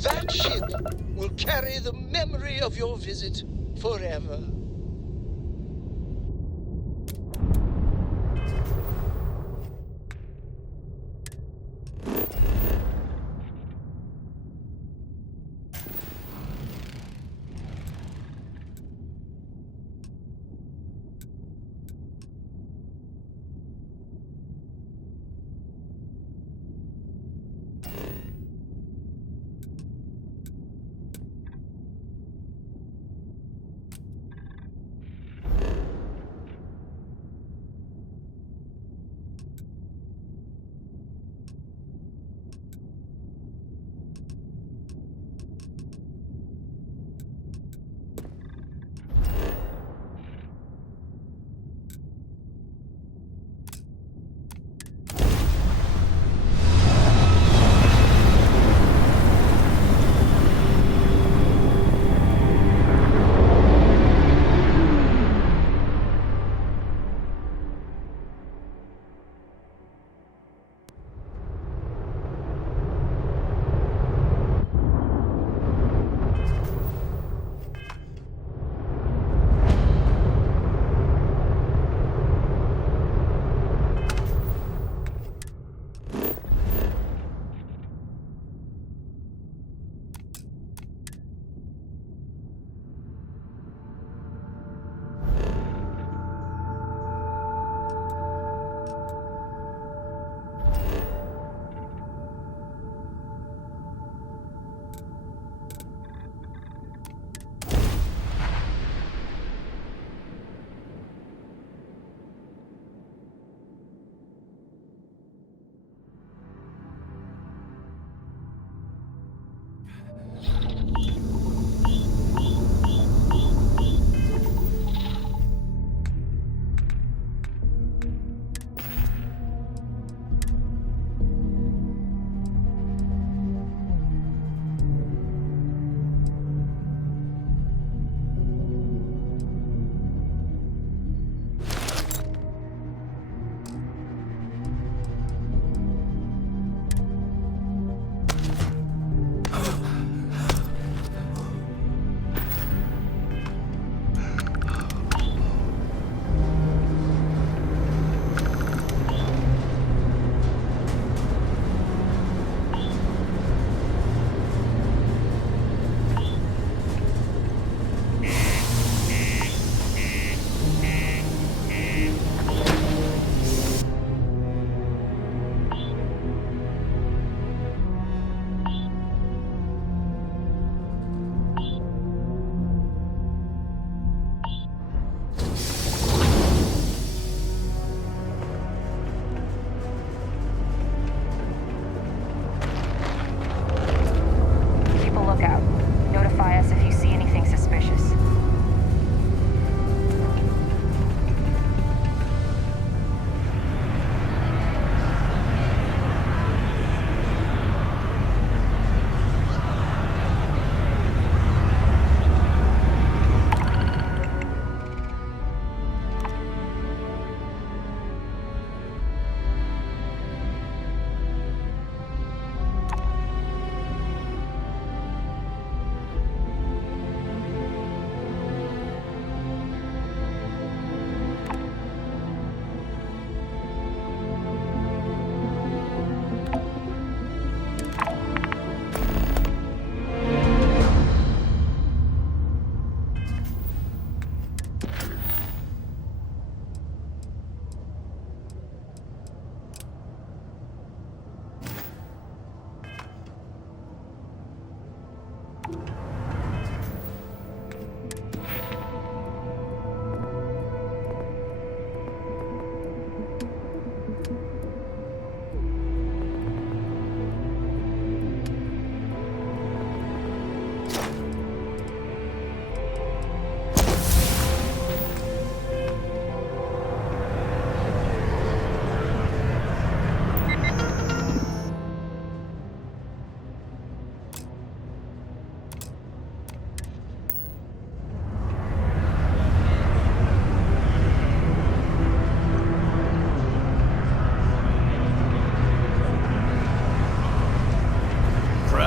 That ship will carry the memory of your visit forever.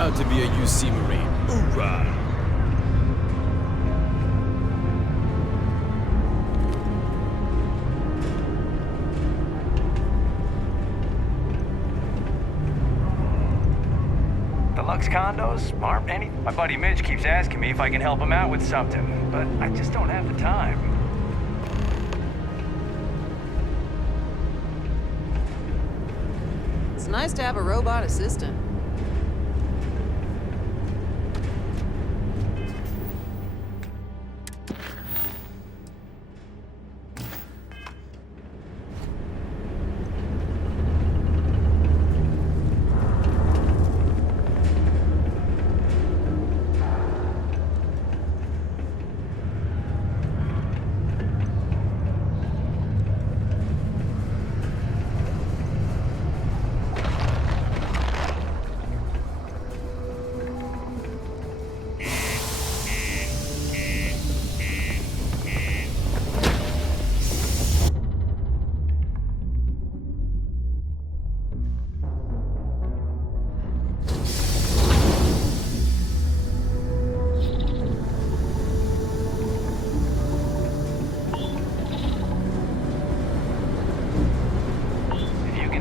proud to be a UC Marine. Hoorah! Deluxe condos aren't any. My buddy Mitch keeps asking me if I can help him out with something, but I just don't have the time. It's nice to have a robot assistant.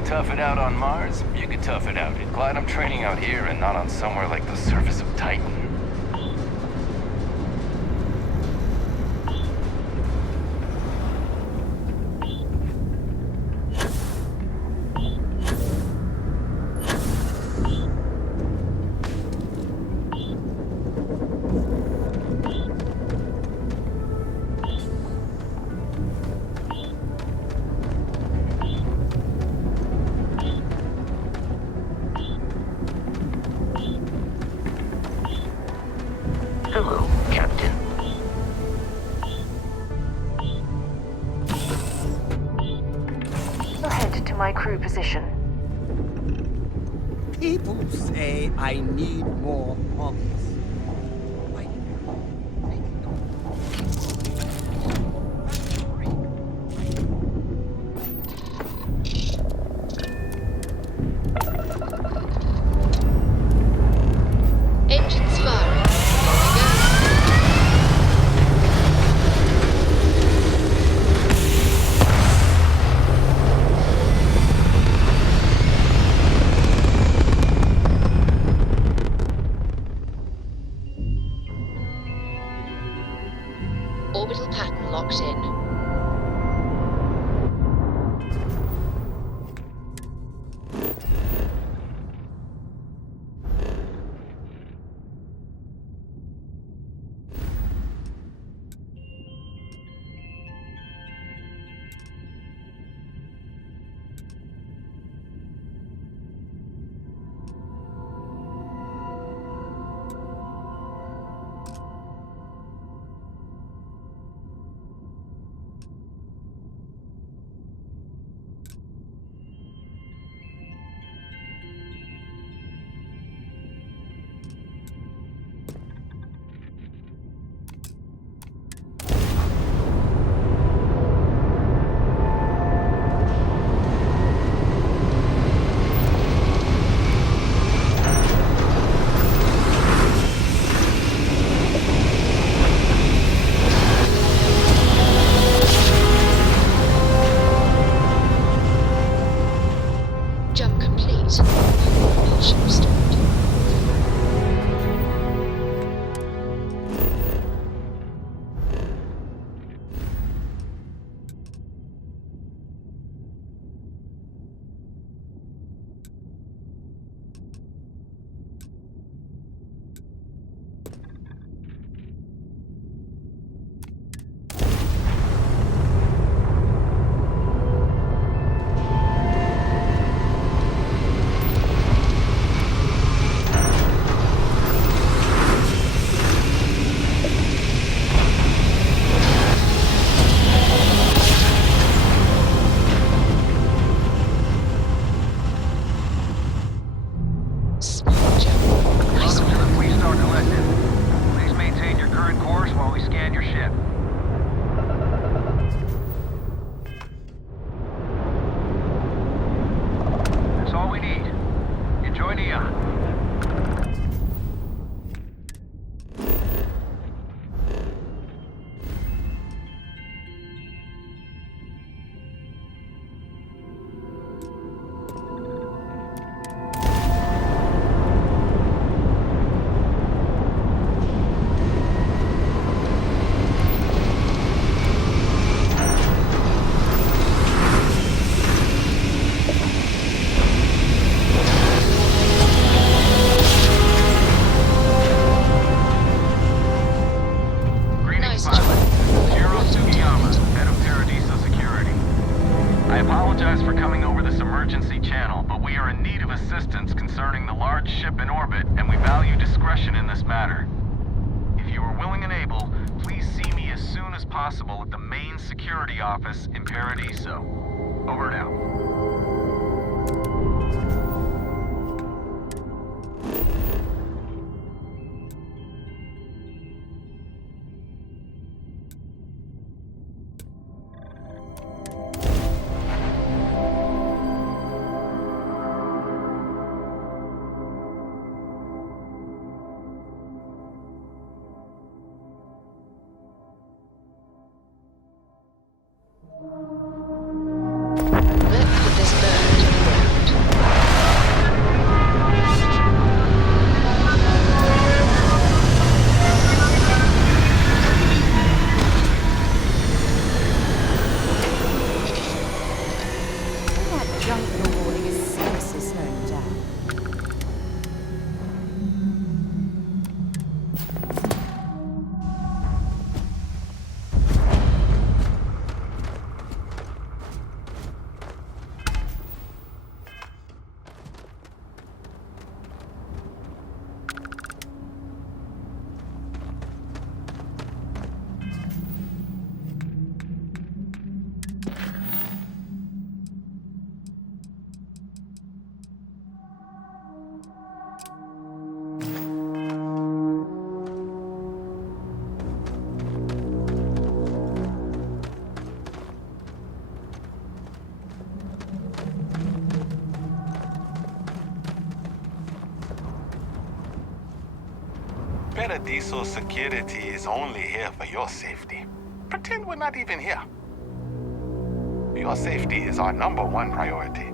Tough it out on Mars, you could tough it out. Glad I'm training out here and not on somewhere like the surface of Titan. Hello, Captain. We'll head to my crew position. People say I need more hobbies. Why? Engines firing. Orbital pattern locked in. Jump complete. Propulsion restored. That's all we need. Enjoy Neon. concerning the large ship in orbit, and we value discretion in this matter. If you are willing and able, please see me as soon as possible at the main security office in Paradiso. Over and out. Let's put this bird to the ground. That junk you're boarding is seriously slowing you down. Paradiso security is only here for your safety. Pretend we're not even here. Your safety is our #1 priority.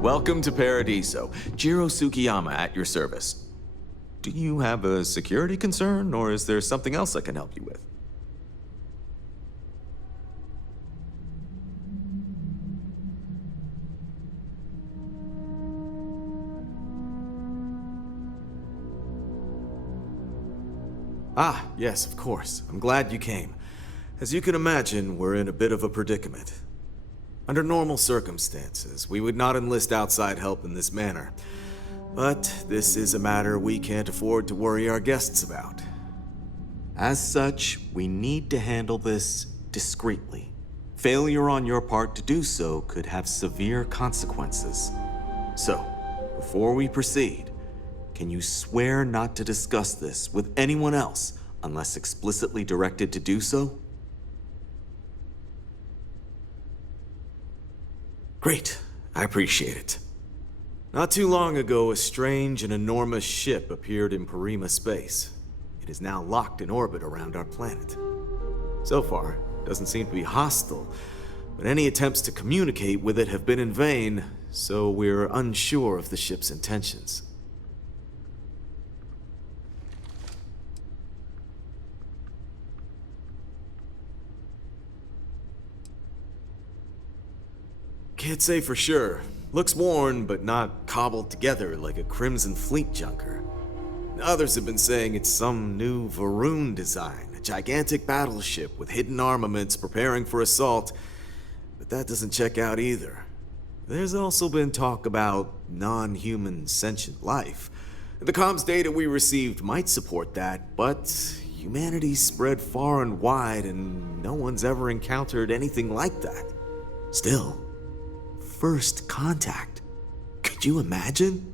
Welcome to Paradiso. Jiro Tsukiyama at your service. Do you have a security concern, or is there something else I can help you with? Ah, yes, of course. I'm glad you came. As you can imagine, we're in a bit of a predicament. Under normal circumstances, we would not enlist outside help in this manner. But this is a matter we can't afford to worry our guests about. As such, we need to handle this discreetly. Failure on your part to do so could have severe consequences. So, before we proceed, can you swear not to discuss this with anyone else unless explicitly directed to do so? Great. I appreciate it. Not too long ago, a strange and enormous ship appeared in Parima space. It is now locked in orbit around our planet. So far, it doesn't seem to be hostile, but any attempts to communicate with it have been in vain, so we're unsure of the ship's intentions. Can't say for sure. Looks worn, but not cobbled together like a Crimson Fleet junker. Others have been saying it's some new Varun design, a gigantic battleship with hidden armaments preparing for assault, but that doesn't check out either. There's also been talk about non-human sentient life. The comms data we received might support that, but humanity's spread far and wide and no one's ever encountered anything like that. Still, first contact. Could you imagine?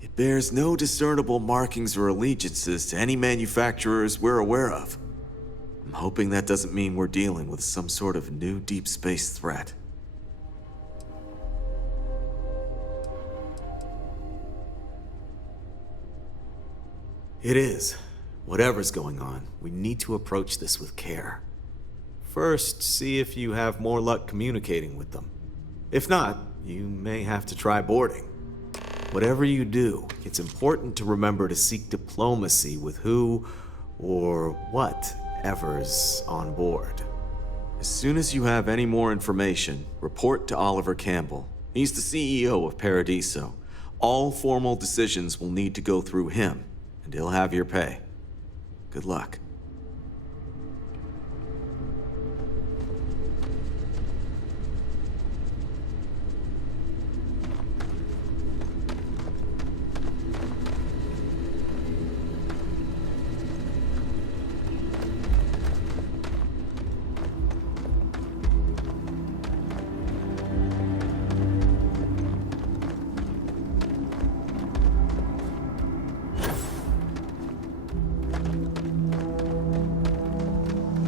It bears no discernible markings or allegiances to any manufacturers we're aware of. I'm hoping that doesn't mean we're dealing with some sort of new deep space threat. It is. Whatever's going on, we need to approach this with care. First, see if you have more luck communicating with them. If not, you may have to try boarding. Whatever you do, it's important to remember to seek diplomacy with who or whatever's on board. As soon as you have any more information, report to Oliver Campbell. He's the CEO of Paradiso. All formal decisions will need to go through him, and he'll have your pay. Good luck.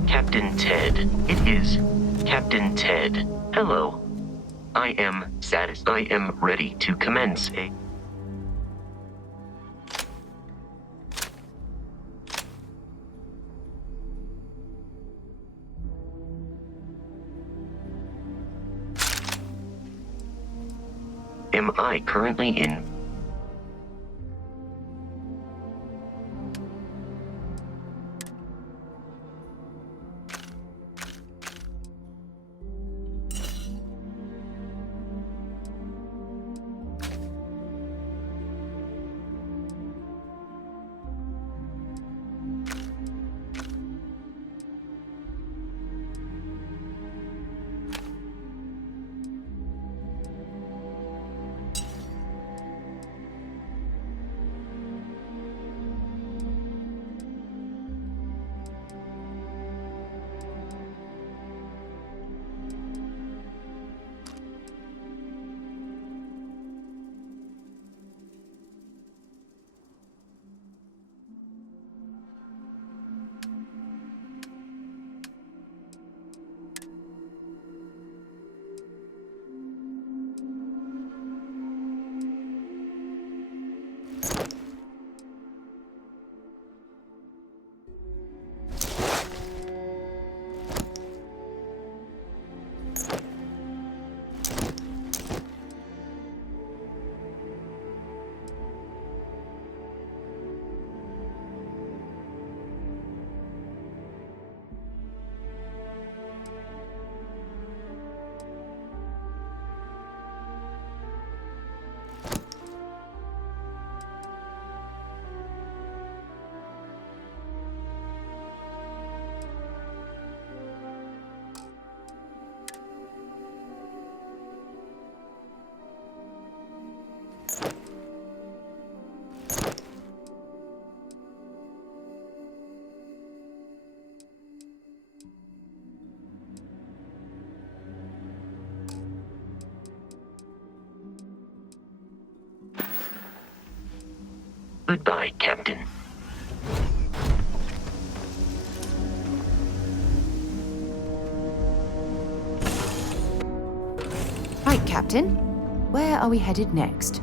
Captain Ted. It is Captain Ted. Hello. I am satisfied. I am ready to commence a... Am I currently in... Goodbye, Captain. Right, Captain. Where are we headed next?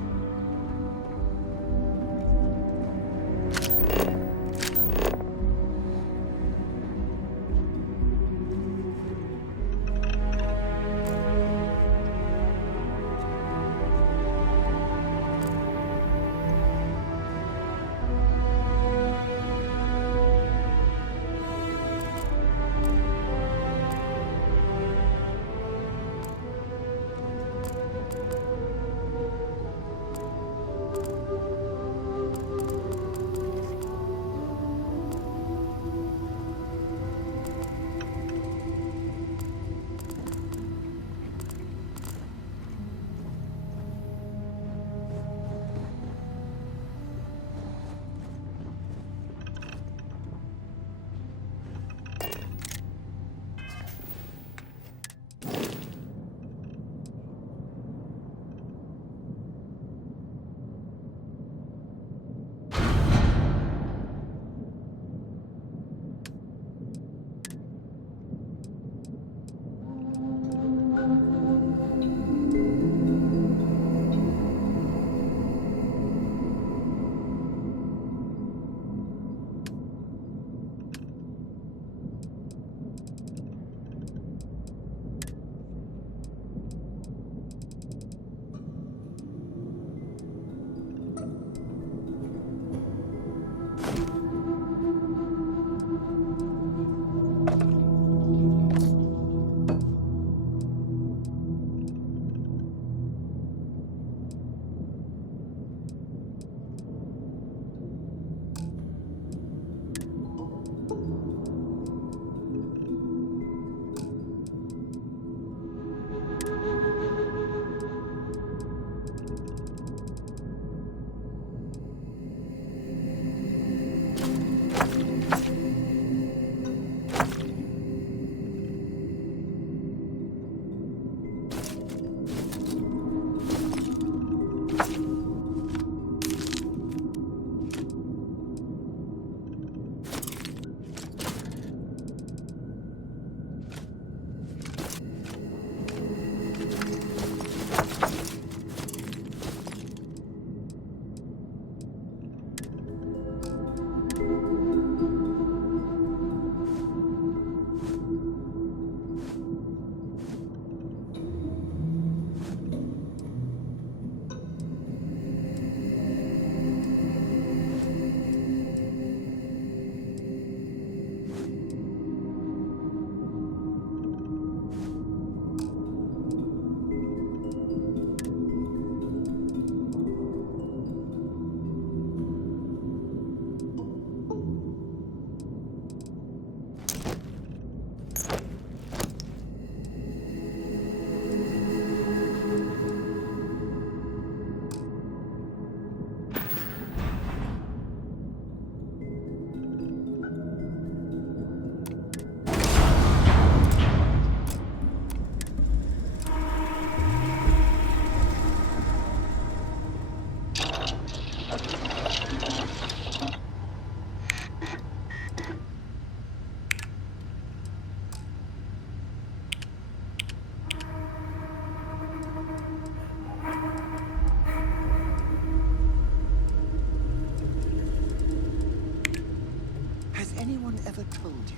anyone ever told you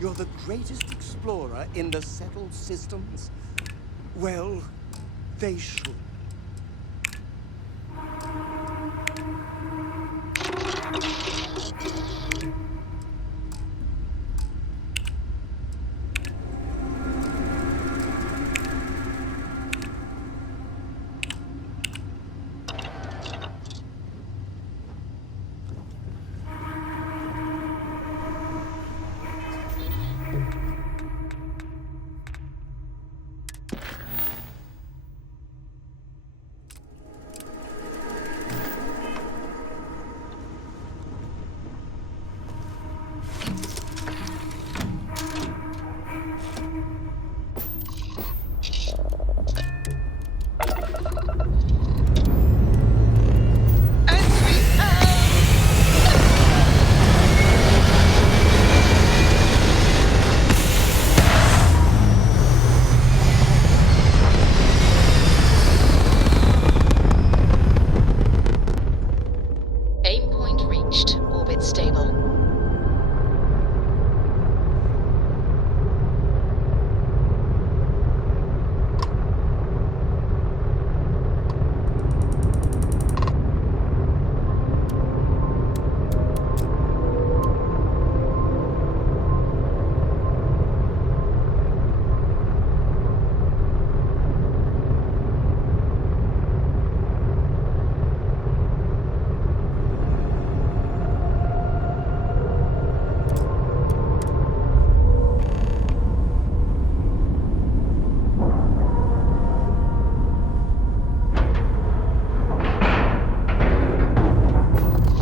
you're the greatest explorer in the settled systems? Well, they should. Aim point reached. Orbit stable.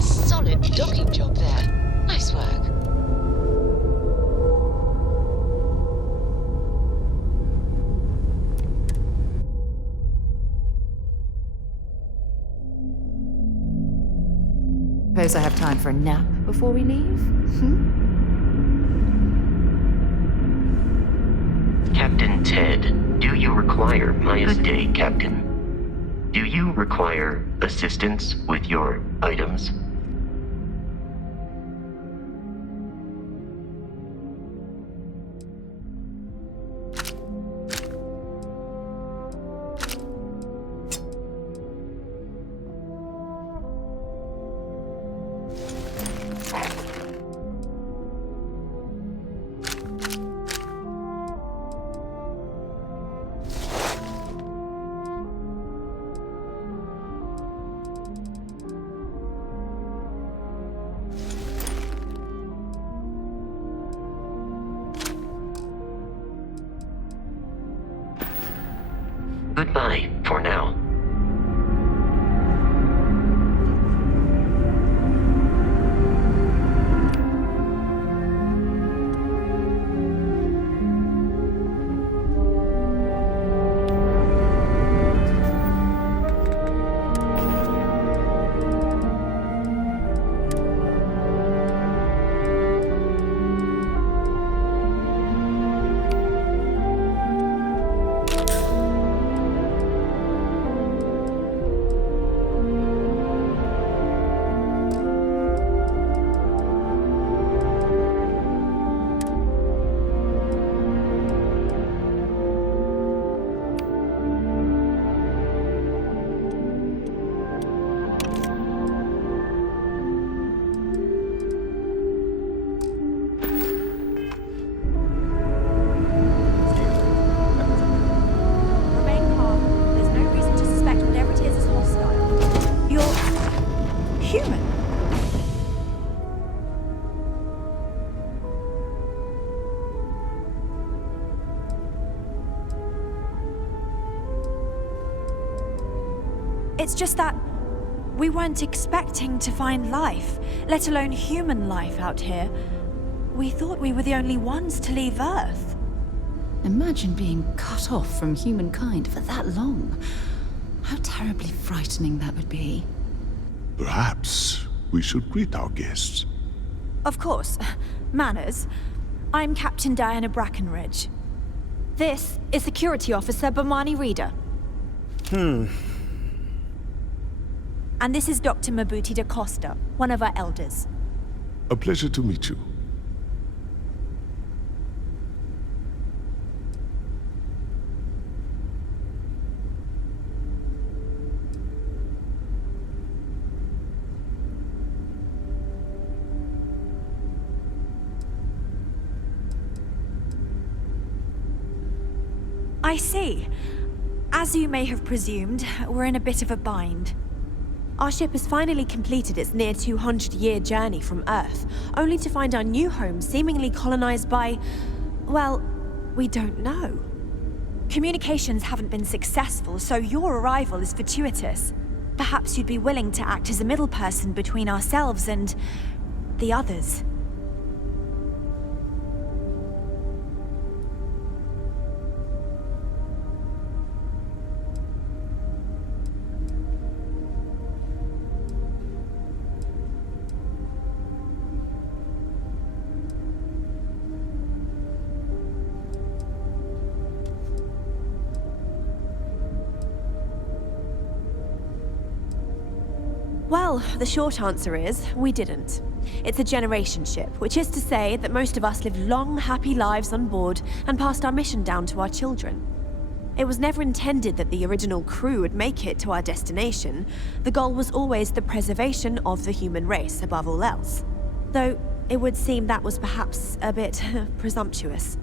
Solid docking job there. Nice work. Suppose I have time for a nap before we leave? Captain Ted, do you require my day, Captain? Do you require assistance with your items? Goodbye for now. Remain calm. There's no reason to suspect whatever it is hostile. You're human. It's just that we weren't expecting to find life, let alone human life out here. We thought we were the only ones to leave Earth. Imagine being cut off from humankind for that long. How terribly frightening that would be. Perhaps we should greet our guests. Of course. Manners. I'm Captain Diana Brackenridge. This is Security Officer Bomani Reader. And this is Dr. Mabuti da Costa, one of our elders. A pleasure to meet you. I see. As you may have presumed, we're in a bit of a bind. Our ship has finally completed its near 200-year journey from Earth, only to find our new home seemingly colonized by... well, we don't know. Communications haven't been successful, so your arrival is fortuitous. Perhaps you'd be willing to act as a middle person between ourselves and... the others. Well, the short answer is, we didn't. It's a generation ship, which is to say that most of us lived long, happy lives on board and passed our mission down to our children. It was never intended that the original crew would make it to our destination. The goal was always the preservation of the human race above all else. Though, it would seem that was perhaps a bit presumptuous.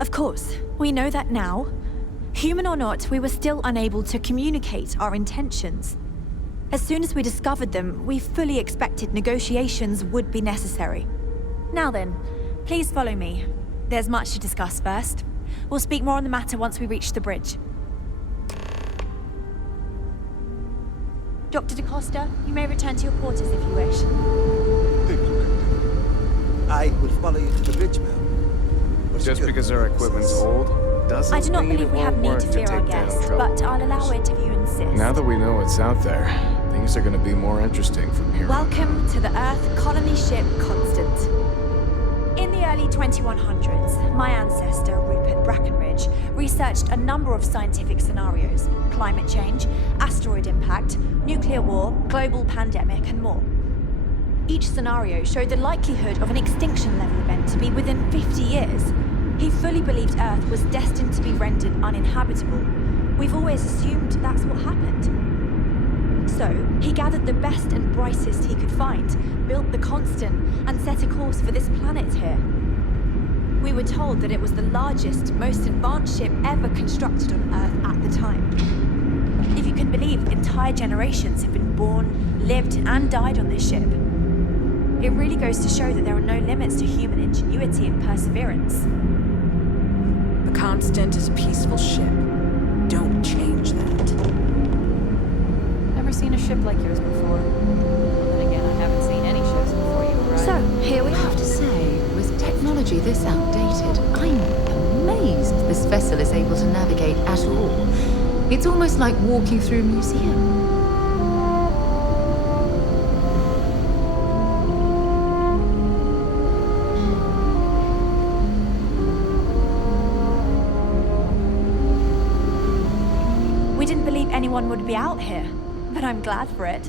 Of course, we know that now. Human or not, we were still unable to communicate our intentions. As soon as we discovered them, we fully expected negotiations would be necessary. Now then, please follow me. There's much to discuss first. We'll speak more on the matter once we reach the bridge. Dr. DaCosta, you may return to your quarters if you wish. Thank you, Captain. I will follow you to the bridge, ma'am. Just because our equipment's old doesn't I do not mean believe it we have won't need work to fear our take down guest, trouble but I'll allow it if you insist. Now that we know what's out there, things are going to be more interesting from here on Welcome to the Earth colony ship Constant. In the early 2100s, my ancestor, Rupert Brackenridge, researched a number of scientific scenarios: climate change, asteroid impact, nuclear war, global pandemic, and more. Each scenario showed the likelihood of an extinction-level event to be within 50 years. He fully believed Earth was destined to be rendered uninhabitable. We've always assumed that's what happened. So, he gathered the best and brightest he could find, built the Constant, and set a course for this planet here. We were told that it was the largest, most advanced ship ever constructed on Earth at the time. If you can believe, entire generations have been born, lived, and died on this ship. It really goes to show that there are no limits to human ingenuity and perseverance. The Constant is a peaceful ship. Don't change that. Never seen a ship like yours before. Then again, I haven't seen any ships before you arrived. So, here we I have to say, with technology this outdated, I'm amazed this vessel is able to navigate at all. It's almost like walking through a museum. We didn't believe anyone would be out here, but I'm glad for it.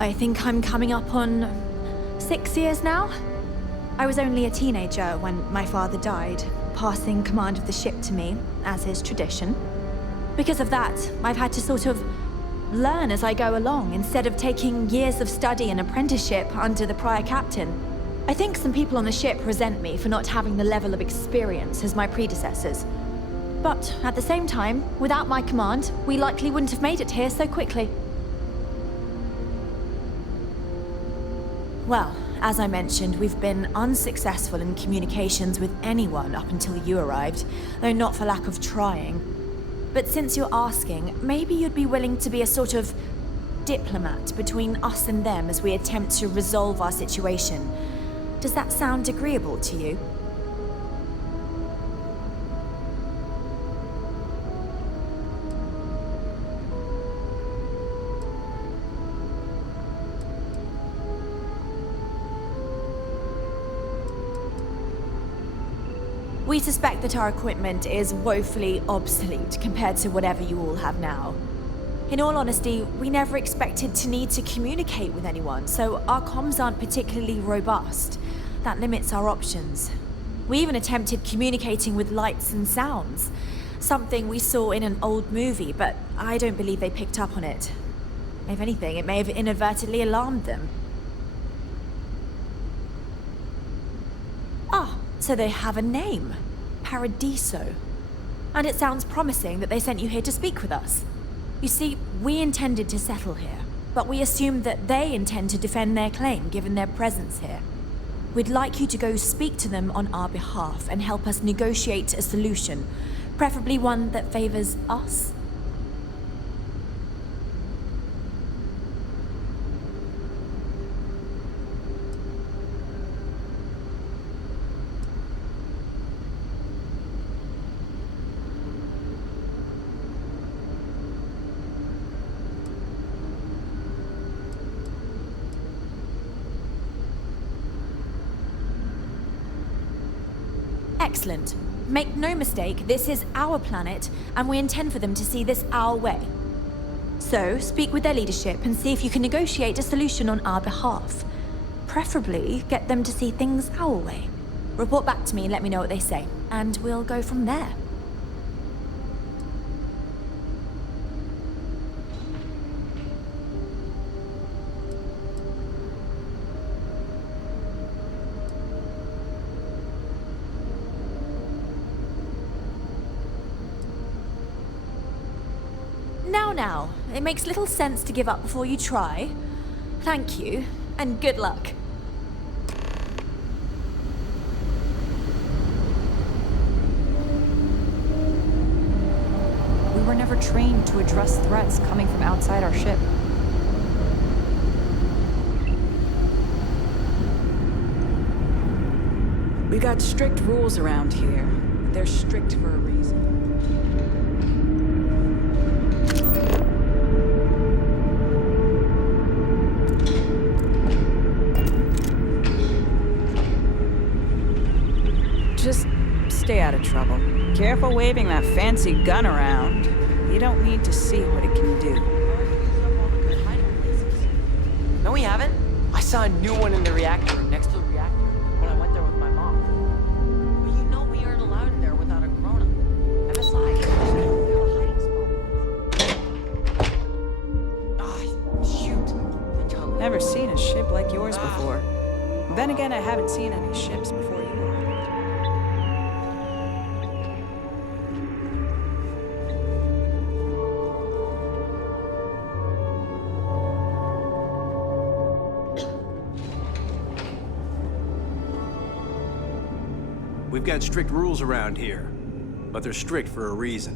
I think I'm coming up on 6 years now. I was only a teenager when my father died, passing command of the ship to me, as is tradition. Because of that, I've had to sort of learn as I go along, instead of taking years of study and apprenticeship under the prior captain. I think some people on the ship resent me for not having the level of experience as my predecessors. But at the same time, without my command, we likely wouldn't have made it here so quickly. Well, as I mentioned, we've been unsuccessful in communications with anyone up until you arrived, though not for lack of trying. But since you're asking, maybe you'd be willing to be a sort of diplomat between us and them as we attempt to resolve our situation. Does that sound agreeable to you? We suspect that our equipment is woefully obsolete compared to whatever you all have now. In all honesty, we never expected to need to communicate with anyone, so our comms aren't particularly robust. That limits our options. We even attempted communicating with lights and sounds, something we saw in an old movie, but I don't believe they picked up on it. If anything, it may have inadvertently alarmed them. Ah, so they have a name. Paradiso. And it sounds promising that they sent you here to speak with us. You see, we intended to settle here, but we assumed that they intend to defend their claim given their presence here. We'd like you to go speak to them on our behalf and help us negotiate a solution, preferably one that favors us. Excellent. Make no mistake, this is our planet, and we intend for them to see this our way. So, speak with their leadership and see if you can negotiate a solution on our behalf. Preferably, get them to see things our way. Report back to me and let me know what they say, and we'll go from there. Now, it makes little sense to give up before you try. Thank you, and good luck. We were never trained to address threats coming from outside our ship. We got strict rules around here. They're strict for a reason. Just stay out of trouble. Careful waving that fancy gun around. You don't need to see what it can do. No, we haven't. I saw a new one in the reactor room next to the reactor when I went there with my mom. But you know we aren't allowed in there without a grown-up. And besides, we have a hiding spot. Ah, shoot. Never seen a ship like yours before. Then again, I haven't seen any ships before you. We've got strict rules around here, but they're strict for a reason.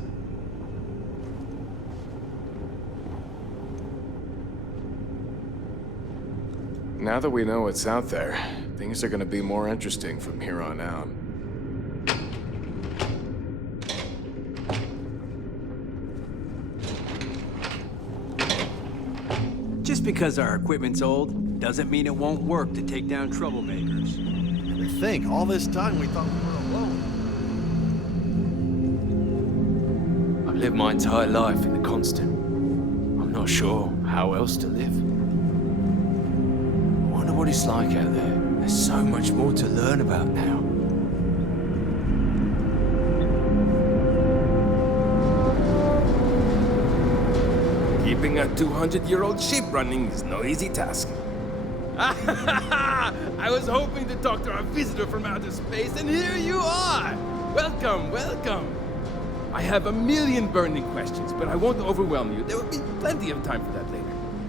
Now that we know what's out there, things are gonna be more interesting from here on out. Just because our equipment's old doesn't mean it won't work to take down troublemakers. And to think, all this time we thought we were alone. I've lived my entire life in the constant. I'm not sure how else to live. I wonder what it's like out there. There's so much more to learn about now. Keeping a 200-year-old ship running is no easy task. I was hoping to talk to our visitor from outer space, and here you are! Welcome, welcome! I have a million burning questions, but I won't overwhelm you. There will be plenty of time for that later.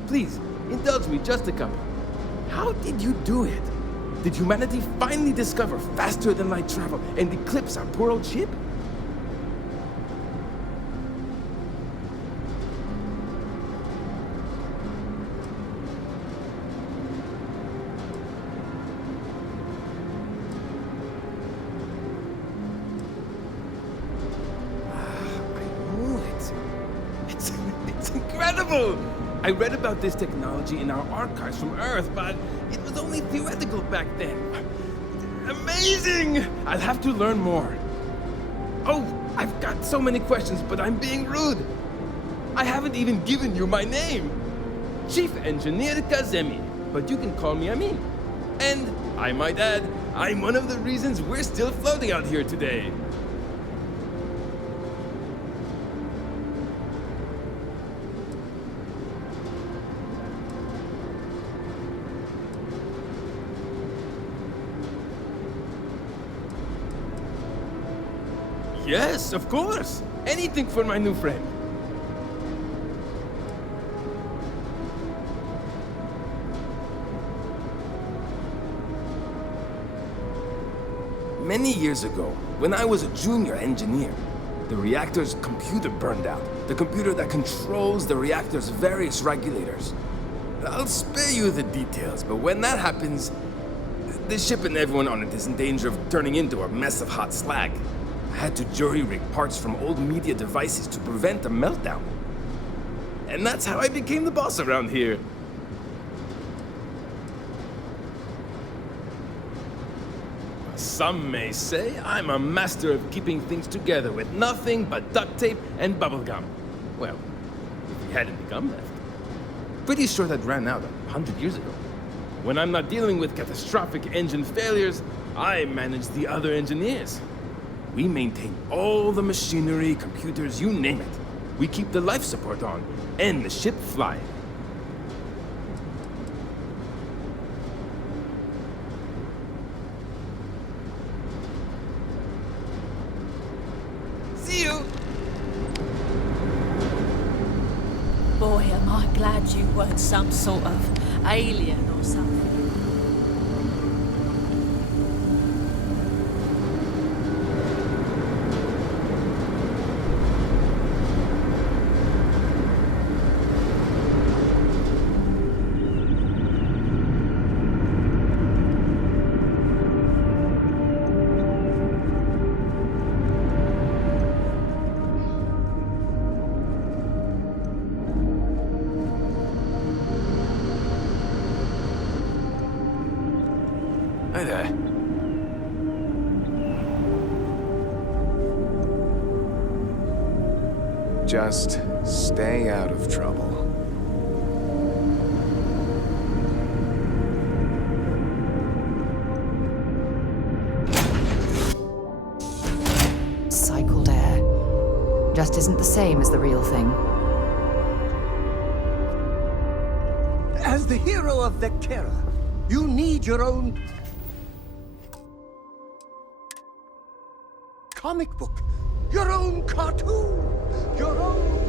Please, indulge me just a couple. How did you do it? Did humanity finally discover faster-than-light travel and eclipse our poor old ship? I read about this technology in our archives from Earth, but it was only theoretical back then. Amazing! I'll have to learn more. Oh, I've got so many questions, but I'm being rude. I haven't even given you my name. Chief Engineer Kazemi, but you can call me Amin. And, I might add, I'm one of the reasons we're still floating out here today. Yes, of course. Anything for my new friend. Many years ago, when I was a junior engineer, the reactor's computer burned out. The computer that controls the reactor's various regulators. I'll spare you the details, but when that happens, the ship and everyone on it is in danger of turning into a mess of hot slag. I had to jury-rig parts from old media devices to prevent a meltdown. And that's how I became the boss around here. Some may say I'm a master of keeping things together with nothing but duct tape and bubblegum. Well, if we had any gum left. Pretty sure that ran out 100 years ago. When I'm not dealing with catastrophic engine failures, I manage the other engineers. We maintain all the machinery, computers, you name it. We keep the life support on, and the ship flying. See you! Boy, am I glad you weren't some sort of alien or something. Hi there. Just stay out of trouble. Cycled air. Just isn't the same as the real thing. As the hero of Vectera, you need your own comic book, your own cartoon, your own